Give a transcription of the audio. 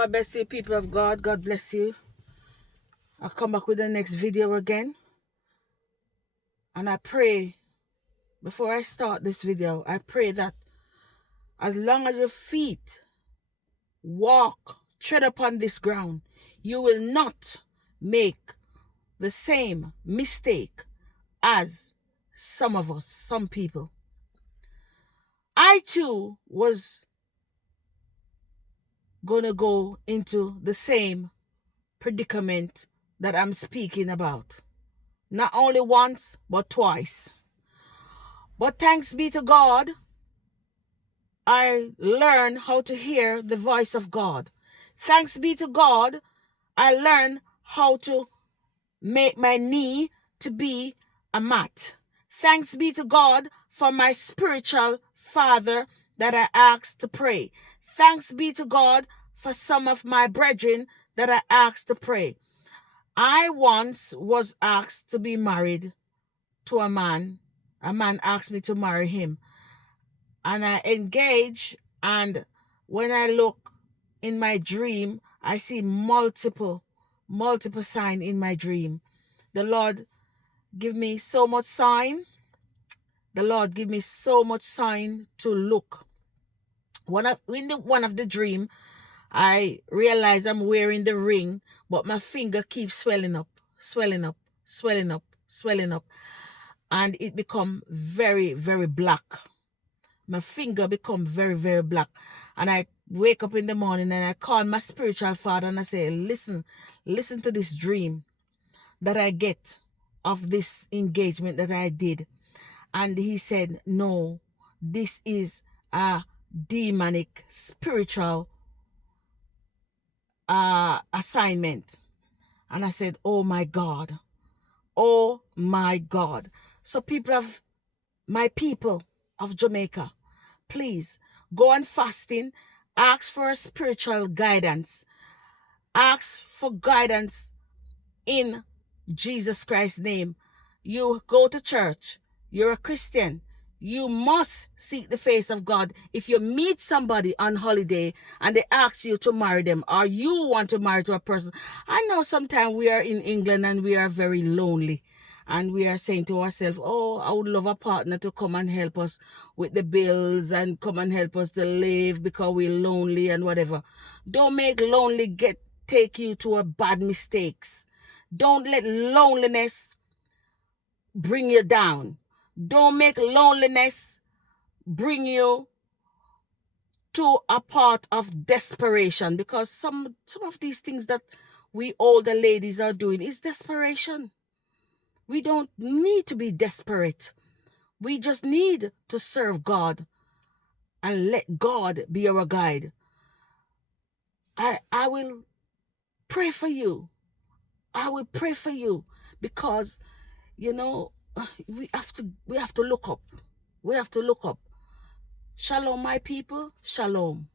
God bless you, people of God. God bless you. I'll come back with the next video again. And I pray, before I start this video, I pray that as long as your feet tread upon this ground, you will not make the same mistake as some people. I too was going to go into the same predicament that I'm speaking about. Not only once, but twice. But thanks be to God, I learned how to hear the voice of God. Thanks be to God, I learned how to make my knee to be a mat. Thanks be to God for my spiritual father that I asked to pray. Thanks be to God for some of my brethren that I asked to pray. I once was asked to be married to a man. A man asked me to marry him. And I engage, and when I look in my dream, I see multiple signs in my dream. The Lord give me so much sign. The Lord give me so much sign to look. One of the dream, I realize I'm wearing the ring, but my finger keeps swelling up, and it become very, very black. My finger become very, very black. And I wake up in the morning and I call my spiritual father and I say, listen to this dream that I get of this engagement that I did. And he said, no, this is a demonic spiritual assignment. And I said, oh my God. So my people of Jamaica, please go on fasting, ask for a spiritual guidance, ask for guidance in Jesus Christ's name. You go to church, you're a Christian, you must seek the face of God. If you meet somebody on holiday and they ask you to marry them, or you want to marry to a person, I know sometimes we are in England and we are very lonely. And we are saying to ourselves, oh, I would love a partner to come and help us with the bills and come and help us to live because we're lonely and whatever. Don't make lonely take you to a bad mistakes. Don't let loneliness bring you down. Don't make loneliness bring you to a part of desperation, because some of these things that we older ladies are doing is desperation. We don't need to be desperate. We just need to serve God and let God be our guide. I will pray for you. I will pray for you because, you know, we have to look up. We have to look up. Shalom, my people. Shalom.